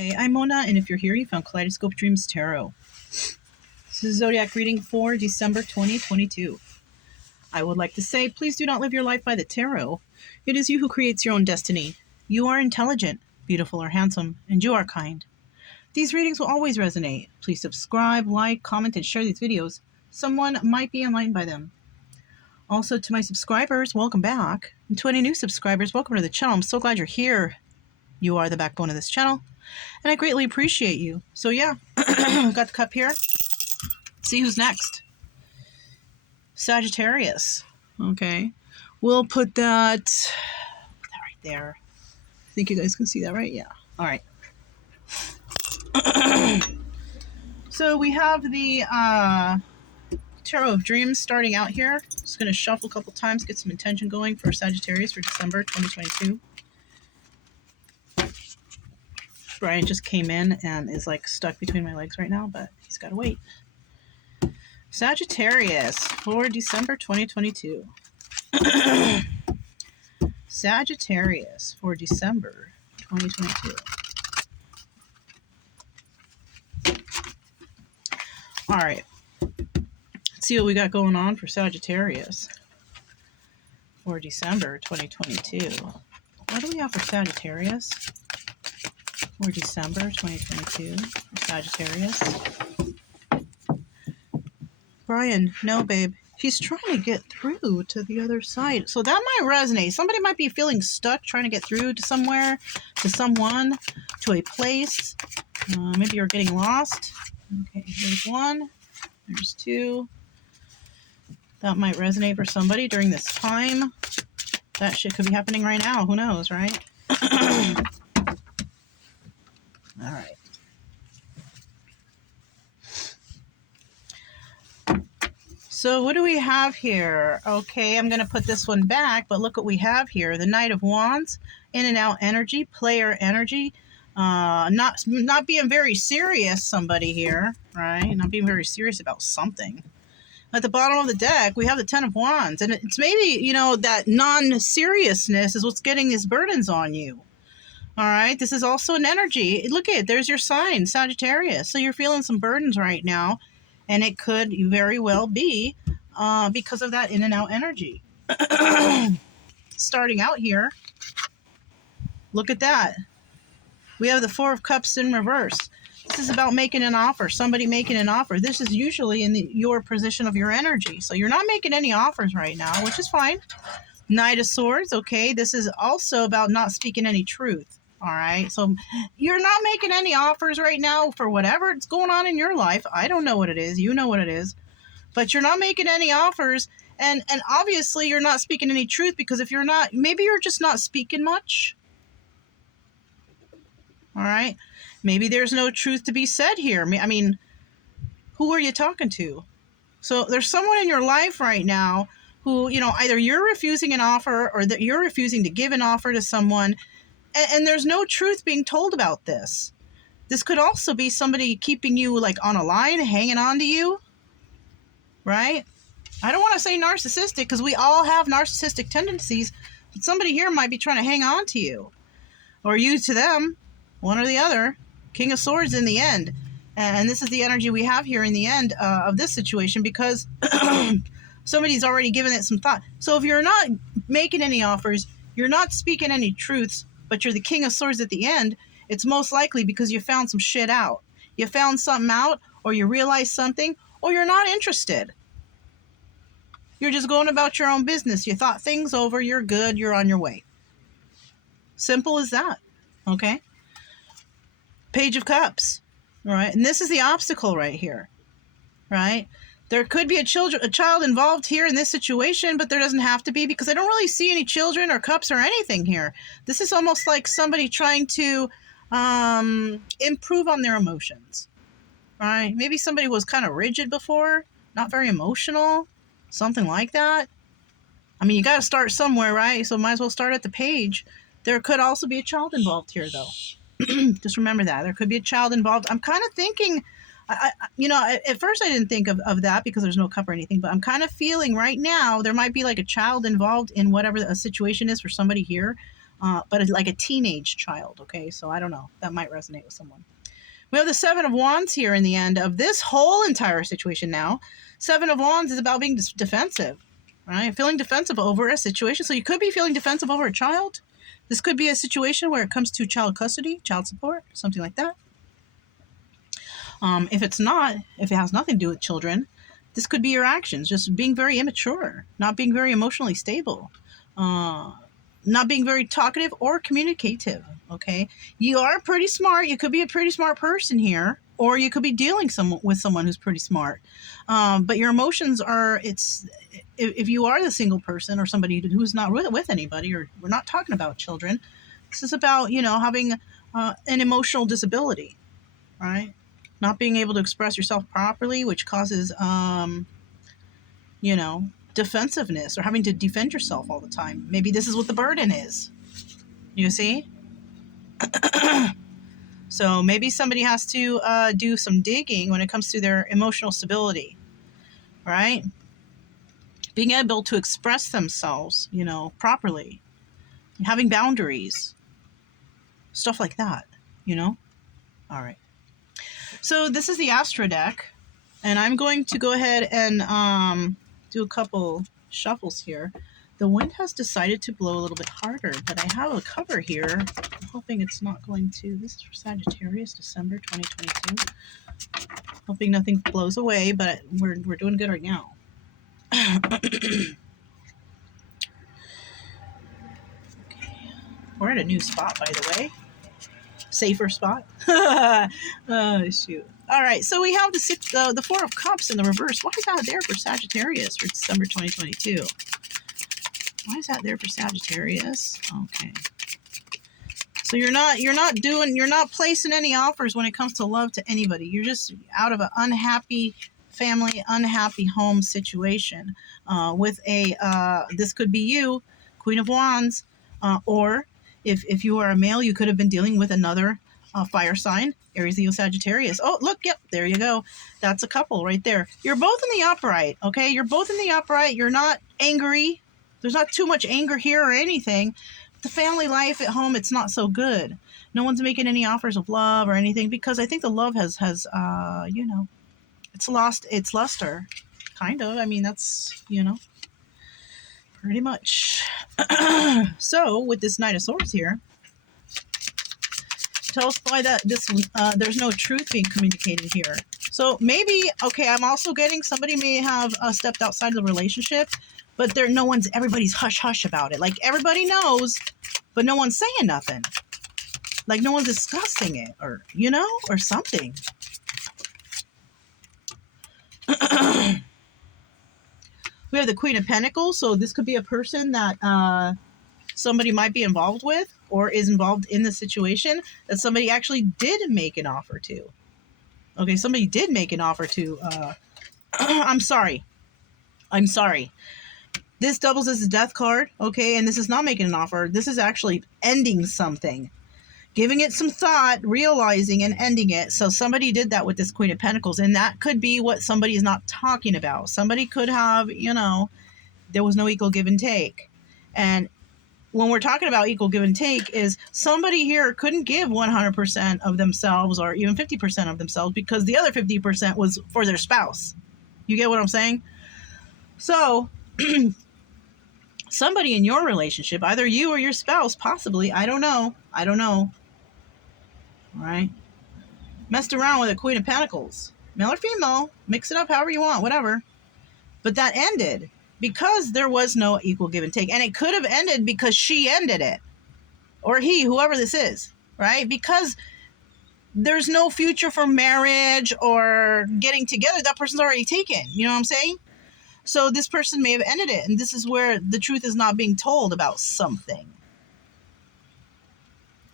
Hey, I'm Mona, and if you're here, you found Kaleidoscope Dreams Tarot. This is a Zodiac reading for December 2022. I would like to say, please do not live your life by the tarot. It is you who creates your own destiny. You are intelligent, beautiful, or handsome, and you are kind. These readings will always resonate. Please subscribe, like, comment, and share these videos. Someone might be enlightened by them. Also, to my subscribers, welcome back. And to any new subscribers, welcome to the channel. I'm so glad you're here. You are the backbone of this channel, and I greatly appreciate you. So yeah, got the cup here. See who's next. Sagittarius. Okay, we'll put that right there. I think you guys can see that, right? Yeah. All right. So we have the Tarot of Dreams starting out here. Just going to shuffle a couple times, get some intention going for Sagittarius for December 2022. Brian just came in and is like stuck between my legs right now, but he's got to wait. Sagittarius for December 2022. Sagittarius for December 2022. All right. Let's see what we got going on for Sagittarius for December 2022. What do we have for Sagittarius for December 2022 for Sagittarius? Brian, no, babe. He's trying to get through to the other side. So that might resonate. Somebody might be feeling stuck trying to get through to somewhere, to someone, to a place. Maybe you're getting lost. Okay, here's one. There's two. That might resonate for somebody during this time. That shit could be happening right now. Who knows, right? All right. So what do we have here? Okay, I'm going to put this one back, but look what we have here. The Knight of Wands, in and out energy, player energy. Not being very serious, somebody here, right? Not being very serious about something. At the bottom of the deck, we have the Ten of Wands. And it's maybe, that non-seriousness is what's getting these burdens on you. All right, this is also an energy. Look at it. There's your sign, Sagittarius. So you're feeling some burdens right now. And it could very well be because of that in and out energy. Starting out here, look at that. We have the Four of Cups in reverse. This is about making an offer, somebody making an offer. This is usually in your position of your energy. So you're not making any offers right now, which is fine. Knight of Swords, okay. This is also about not speaking any truth. All right, so you're not making any offers right now for whatever's going on in your life. I don't know what it is. You know what it is. But you're not making any offers, and obviously you're not speaking any truth, because if you're not, maybe you're just not speaking much. All right, maybe there's no truth to be said here. I mean, who are you talking to? So there's someone in your life right now who, either you're refusing an offer or that you're refusing to give an offer to someone. And there's no truth being told about this. This could also be somebody keeping you like on a line, hanging on to you, right? I don't want to say narcissistic, because we all have narcissistic tendencies, but somebody here might be trying to hang on to you, or you to them, one or the other. King of Swords in the end. And this is the energy we have here in the end of this situation, because somebody's already given it some thought. So if you're not making any offers, you're not speaking any truths, but you're the King of Swords at the end, it's most likely because you found some shit out. You found something out, or you realized something, or you're not interested. You're just going about your own business. You thought things over, you're good, you're on your way. Simple as that, okay? Page of Cups, all right? And this is the obstacle right here, right? There could be a child involved here in this situation, but there doesn't have to be, because I don't really see any children or cups or anything here. This is almost like somebody trying to improve on their emotions, right? Maybe somebody was kind of rigid before, not very emotional, something like that. I mean, you got to start somewhere, right? So might as well start at the page. There could also be a child involved here, though. Just remember that. There could be a child involved. I'm kind of thinking... at first I didn't think of that because there's no cup or anything, but I'm kind of feeling right now there might be like a child involved in whatever a situation is for somebody here. but like a teenage child. Okay, so I don't know. That might resonate with someone. We have the Seven of Wands here in the end of this whole entire situation now. Seven of Wands is about being defensive, right? Feeling defensive over a situation. So you could be feeling defensive over a child. This could be a situation where it comes to child custody, child support, something like that. If it's not, if it has nothing to do with children, this could be your actions, just being very immature, not being very emotionally stable, not being very talkative or communicative, okay? You are pretty smart. You could be a pretty smart person here, or you could be dealing with someone who's pretty smart. But your emotions are, if you are the single person or somebody who's not with anybody, or we're not talking about children, this is about, having an emotional disability, right? Not being able to express yourself properly, which causes, defensiveness or having to defend yourself all the time. Maybe this is what the burden is. You see? So maybe somebody has to do some digging when it comes to their emotional stability, right? Being able to express themselves, properly, having boundaries, stuff like that, All right. So this is the Astro deck, and I'm going to go ahead and do a couple shuffles here. The wind has decided to blow a little bit harder, but I have a cover here. I'm hoping it's not going to. This is for Sagittarius, December 2022. Hoping nothing blows away, but we're doing good right now. Okay. We're at a new spot, by the way. Safer spot. Oh, shoot. All right, so we have the Four of Cups in the reverse. Why is that there for Sagittarius for December 2022? Why is that there for Sagittarius? Okay. So you're not placing any offers when it comes to love to anybody. You're just out of an unhappy family, unhappy home situation with this could be you, Queen of Wands, or if you are a male, you could have been dealing with another fire sign, Aries, Leo, Sagittarius. Oh, look, yep, there you go. That's a couple right there. You're both in the upright, okay? You're both in the upright. You're not angry. There's not too much anger here or anything. The family life at home, it's not so good. No one's making any offers of love or anything because I think the love has it's lost its luster, kind of. I mean, that's, pretty much. So with this Knight of Swords here, tell us why there's no truth being communicated here. So maybe, okay, I'm also getting somebody may have stepped outside of the relationship, but everybody's hush-hush about it. Like, everybody knows, but no one's saying nothing. Like, no one's discussing it, or, or something. We have the Queen of Pentacles, so this could be a person that somebody might be involved with or is involved in the situation that somebody actually did make an offer to. Okay, somebody did make an offer to. I'm sorry. This doubles as a death card, okay? And this is not making an offer. This is actually ending something. Giving it some thought, realizing and ending it. So somebody did that with this Queen of Pentacles. And that could be what somebody is not talking about. Somebody could have, there was no equal give and take. And when we're talking about equal give and take is somebody here couldn't give 100% of themselves or even 50% of themselves because the other 50% was for their spouse. You get what I'm saying? So somebody in your relationship, either you or your spouse, possibly, I don't know. All right. Messed around with a Queen of Pentacles. Male or female, mix it up however you want, whatever. But that ended because there was no equal give and take. And it could have ended because she ended it. Or he, whoever this is, right? Because there's no future for marriage or getting together. That person's already taken. You know what I'm saying? So this person may have ended it. And this is where the truth is not being told about something.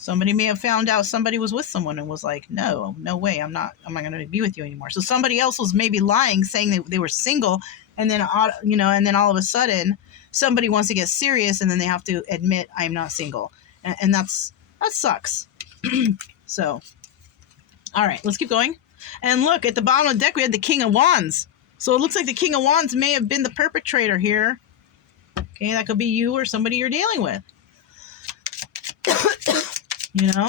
Somebody may have found out somebody was with someone and was like, no way, I'm not going to be with you anymore. So somebody else was maybe lying, saying that they were single, and then, and then all of a sudden somebody wants to get serious and then they have to admit I'm not single. And that sucks. So, all right, let's keep going. And look, at the bottom of the deck, we had the King of Wands. So it looks like the King of Wands may have been the perpetrator here. Okay, that could be you or somebody you're dealing with. You know?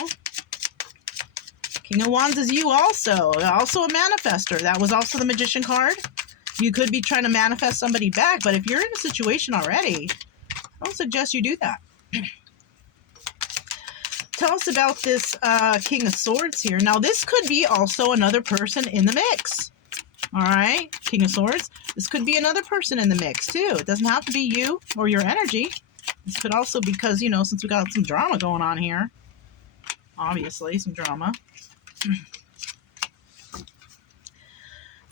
King of Wands is you also. Also a manifester. That was also the Magician card. You could be trying to manifest somebody back, but if you're in a situation already, I don't suggest you do that. Tell us about this King of Swords here. Now, this could be also another person in the mix. All right, King of Swords. This could be another person in the mix, too. It doesn't have to be you or your energy. This could also, because, you know, since we got some drama going on here, obviously, some drama.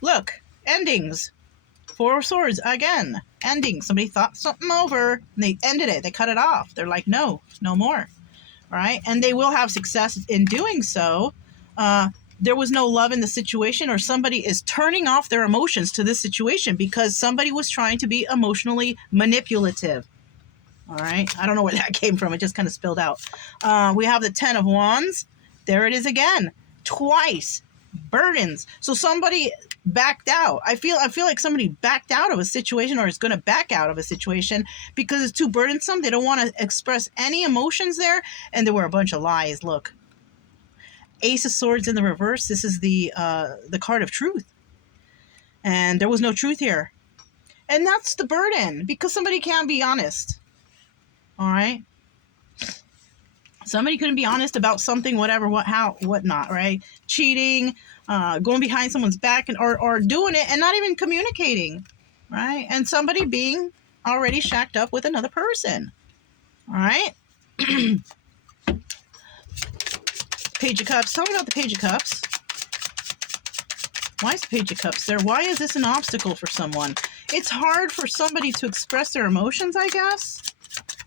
Look, endings. Four of Swords, again, ending. Somebody thought something over, and they ended it. They cut it off. They're like, no, no more. All right? And they will have success in doing so. There was no love in the situation, or somebody is turning off their emotions to this situation because somebody was trying to be emotionally manipulative. All right? I don't know where that came from. It just kind of spilled out. We have the Ten of Wands. There it is again. Twice. Burdens. So somebody backed out. I feel like somebody backed out of a situation, or is going to back out of a situation because it's too burdensome. They don't want to express any emotions there, and there were a bunch of lies. Look, Ace of Swords in the reverse. This is the card of truth, and there was no truth here, and that's the burden because somebody can't be honest. All right. Somebody couldn't be honest about something, whatever, whatnot, right? Cheating, going behind someone's back, or doing it and not even communicating, right? And somebody being already shacked up with another person, all right? Page of Cups. Tell me about the Page of Cups. Why is the Page of Cups there? Why is this an obstacle for someone? It's hard for somebody to express their emotions, I guess.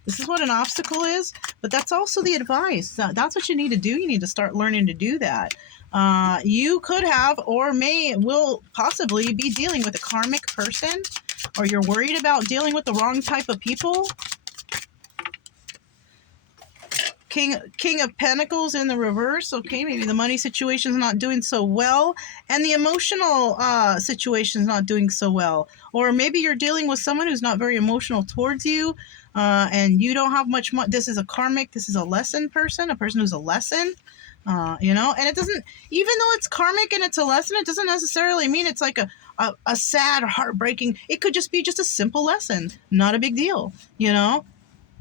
This is what an obstacle is, but that's also the advice. That's what you need to do. You need to start learning to do that. You could have, or will possibly be dealing with a karmic person, or you're worried about dealing with the wrong type of people. King of Pentacles in the reverse. Okay, maybe the money situation's not doing so well, and the emotional situation's not doing so well. Or maybe you're dealing with someone who's not very emotional towards you, and you don't have much money. This is a karmic, this is a lesson person, a person who's a lesson, you know, and it doesn't, even though it's karmic and it's a lesson, it doesn't necessarily mean it's like a sad or heartbreaking. It could just be just a simple lesson, not a big deal, you know.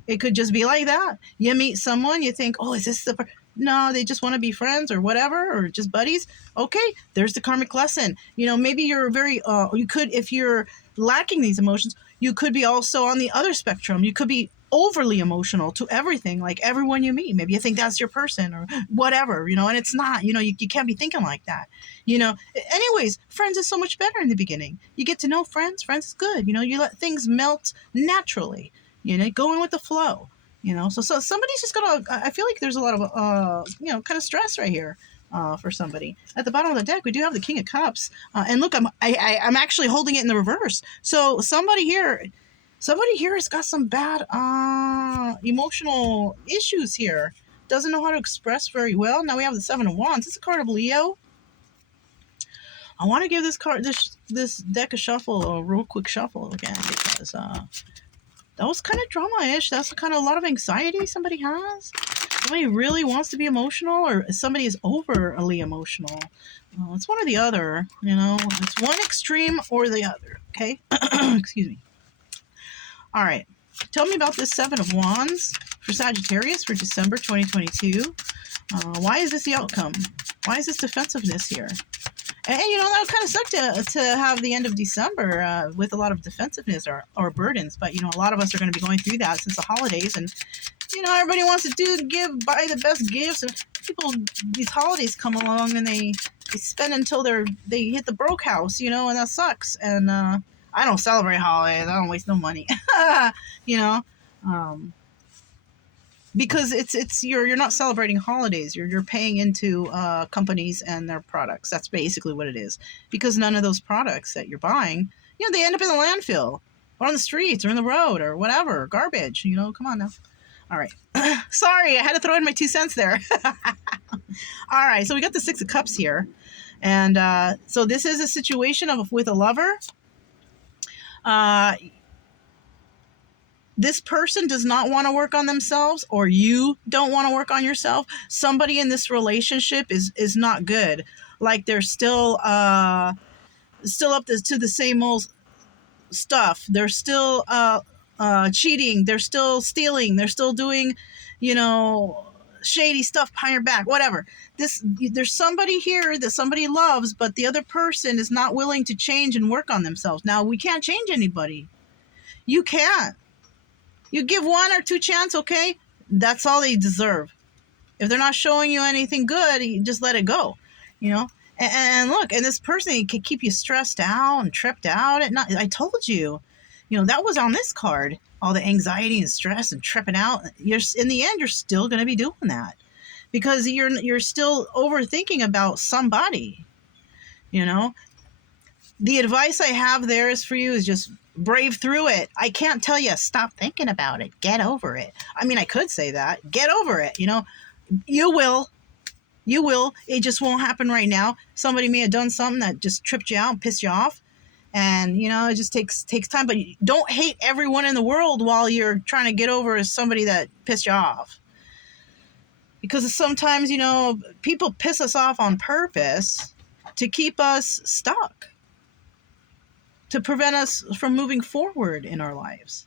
It could just be like that. You meet someone, you think, oh, is this the... No, they just want to be friends or whatever, or just buddies. Okay, there's the karmic lesson. You know, maybe you're very... you could, if you're lacking these emotions, you could be also on the other spectrum. You could be overly emotional to everything, like everyone you meet. Maybe you think that's your person or whatever, you know, and it's not. You know, you can't be thinking like that. You know, anyways, friends is so much better in the beginning. You get to know friends. Friends is good. You know, you let things melt naturally. You know, going with the flow, you know, so somebody's just gonna, I feel like there's a lot of, you know, kind of stress right here, for somebody. At the bottom of the deck, we do have the King of Cups, and look, I'm actually holding it in the reverse. So somebody here has got some bad, emotional issues here. Doesn't know how to express very well. Now we have the Seven of Wands. It's a card of Leo. I want to give this deck a real quick shuffle again, because, that was kind of drama-ish. That's the kind of a lot of anxiety somebody has. Somebody really wants to be emotional, or somebody is overly emotional. It's one or the other, you know. It's one extreme or the other, okay? Excuse me. All right. Tell me about this Seven of Wands for Sagittarius for December 2022. Why is this the outcome? Why is this defensiveness here? And you know, that would kind of suck to have the end of December with a lot of defensiveness or burdens. But, you know, a lot of us are going to be going through that since the holidays. And, you know, everybody wants to buy the best gifts. And people, these holidays come along and they spend until they hit the broke house, you know, and that sucks. And I don't celebrate holidays. I don't waste no money, you know. Because you're not celebrating holidays. You're paying into companies and their products. That's basically what it is. Because none of those products that you're buying, you know, they end up in the landfill or on the streets or in the road or whatever, garbage. You know, come on now. All right. Sorry, I had to throw in my 2 cents there. All right, so we got the Six of Cups here, and so this is a situation with a lover. this person does not want to work on themselves, or you don't want to work on yourself, somebody in this relationship is not good. Like they're still up to the same old stuff. They're still cheating. They're still stealing. They're still doing, you know, shady stuff behind your back. Whatever. There's somebody here that somebody loves, but the other person is not willing to change and work on themselves. Now, we can't change anybody. You can't. You give one or two chance, okay? That's all they deserve. If they're not showing you anything good, you just let it go, you know? And look, and this person can keep you stressed out and tripped out at night. I told you, that was on this card. All the anxiety and stress and tripping out. In the end, you're still going to be doing that because you're still overthinking about somebody, The advice I have there is for you is just brave through it. I can't tell you, stop thinking about it. Get over it. I mean, I could say that. Get over it, You will. You will. It just won't happen right now. Somebody may have done something that just tripped you out and pissed you off. And, it just takes time. But don't hate everyone in the world while you're trying to get over somebody that pissed you off. Because sometimes, people piss us off on purpose to keep us stuck, to prevent us from moving forward in our lives.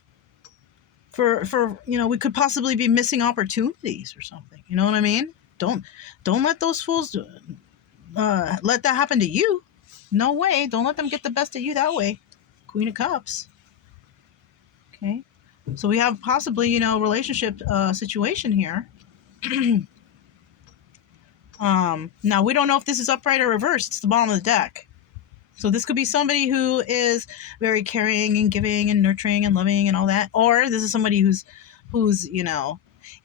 For we could possibly be missing opportunities or something. You know what I mean? Don't let those fools let that happen to you. No way. Don't let them get the best of you that way. Queen of Cups. Okay. So we have possibly, relationship situation here. Now, we don't know if this is upright or reversed. It's the bottom of the deck. So this could be somebody who is very caring and giving and nurturing and loving and all that. Or this is somebody who's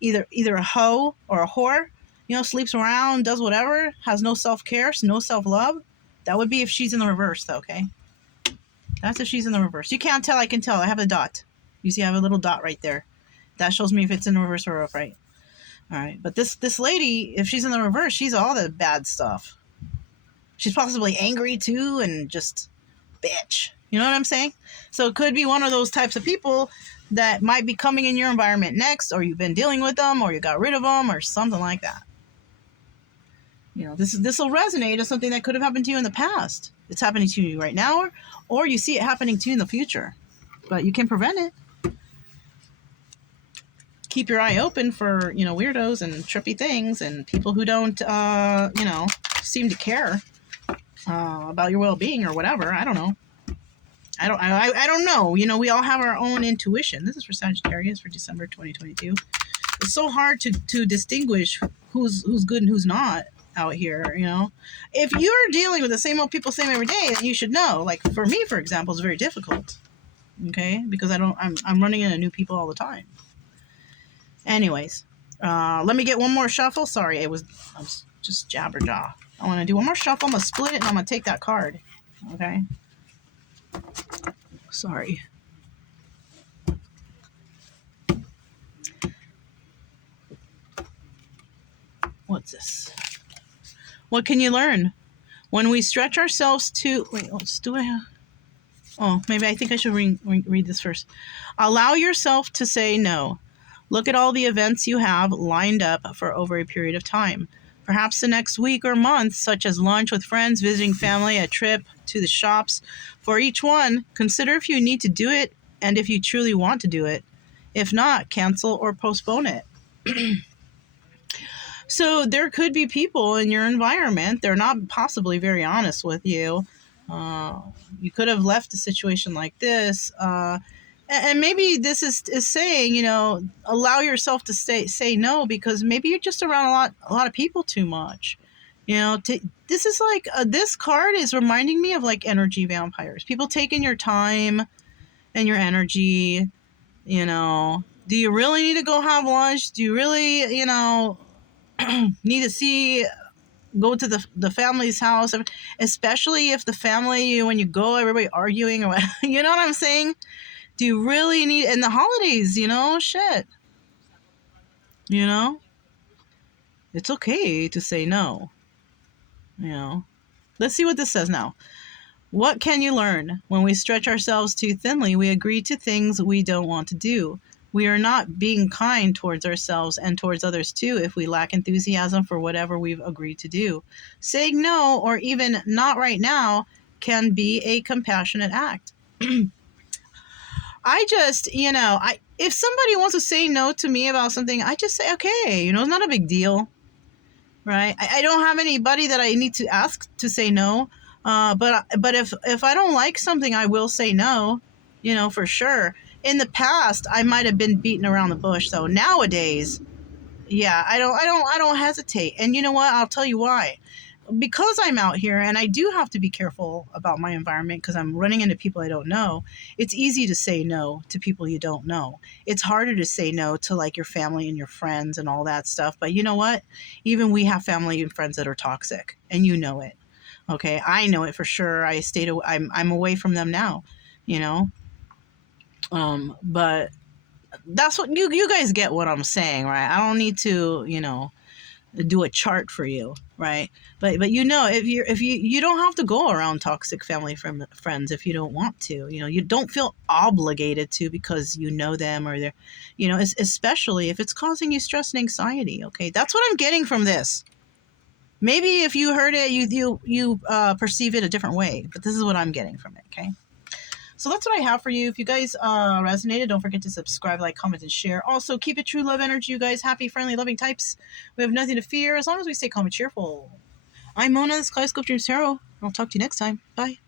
either a hoe or a whore, sleeps around, does whatever, has no self-care, no self-love. That would be if she's in the reverse, though, okay? That's if she's in the reverse. You can't tell, I can tell. I have a dot. You see, I have a little dot right there. That shows me if it's in the reverse or upright. All right, but this lady, if she's in the reverse, she's all the bad stuff. She's possibly angry, too, and just bitch. You know what I'm saying? So it could be one of those types of people that might be coming in your environment next, or you've been dealing with them, or you got rid of them, or something like that. This will resonate as something that could have happened to you in the past. It's happening to you right now, or you see it happening to you in the future. But you can prevent it. Keep your eye open for, weirdos and trippy things and people who don't, seem to care about your well-being or whatever. I don't know. I don't know. We all have our own intuition. This is for Sagittarius for December 2022. It's so hard to distinguish who's good and who's not out here, If you're dealing with the same old people same every day, then you should know. Like for me, for example, it's very difficult. Okay? Because I'm running into new people all the time. Anyways, let me get one more shuffle. Sorry, I was just jabberjaw. I want to do one more shuffle. I'm going to split it and I'm going to take that card. Okay? Sorry. What's this? What can you learn? When we stretch ourselves to... Wait, maybe I think I should read this first. Allow yourself to say no. Look at all the events you have lined up for over a period of time. Perhaps the next week or month, such as lunch with friends, visiting family, a trip to the shops. For each one, consider if you need to do it and if you truly want to do it. If not, cancel or postpone it. So there could be people in your environment. They're not possibly very honest with you. You could have left a situation like this. And maybe this is saying, allow yourself to say no because maybe you're just around a lot of people too much. This is like this card is reminding me of like energy vampires. People taking your time and your energy. Do you really need to go have lunch? Do you really, need to go to the family's house, especially if the family, when you go, everybody arguing or what, you know what I'm saying? Do you really need, in the holidays, shit, it's okay to say no, let's see what this says now. What can you learn? When we stretch ourselves too thinly, we agree to things we don't want to do. We are not being kind towards ourselves and towards others too if we lack enthusiasm for whatever we've agreed to do. Saying no, or even not right now, can be a compassionate act. I just, if somebody wants to say no to me about something, I just say, okay, it's not a big deal, right? I don't have anybody that I need to ask to say no. But if I don't like something, I will say no, for sure. In the past, I might have been beaten around the bush. So nowadays, yeah, I don't hesitate. And you know what? I'll tell you why. Because I'm out here and I do have to be careful about my environment because I'm running into people I don't know. It's easy to say no to people you don't know. It's harder to say no to like your family and your friends and all that stuff. But you know what? Even we have family and friends that are toxic, and you know it. Okay, I know it for sure. I'm away from them now, you know. But that's what you guys get what I'm saying, right? I don't need to, do a chart for you, right? But if you don't have to go around toxic family friends if you don't want to. You don't feel obligated to because you know them, or they're, especially if it's causing you stress and anxiety. Okay, that's what I'm getting from this. Maybe if you heard it, you perceive it a different way, but this is what I'm getting from it. Okay. So that's what I have for you. If you guys resonated, don't forget to subscribe, like, comment, and share. Also, keep it true, love energy, you guys. Happy, friendly, loving types. We have nothing to fear as long as we stay calm and cheerful. I'm Mona, this Kaleidoscope Dreams Tarot. I'll talk to you next time. Bye.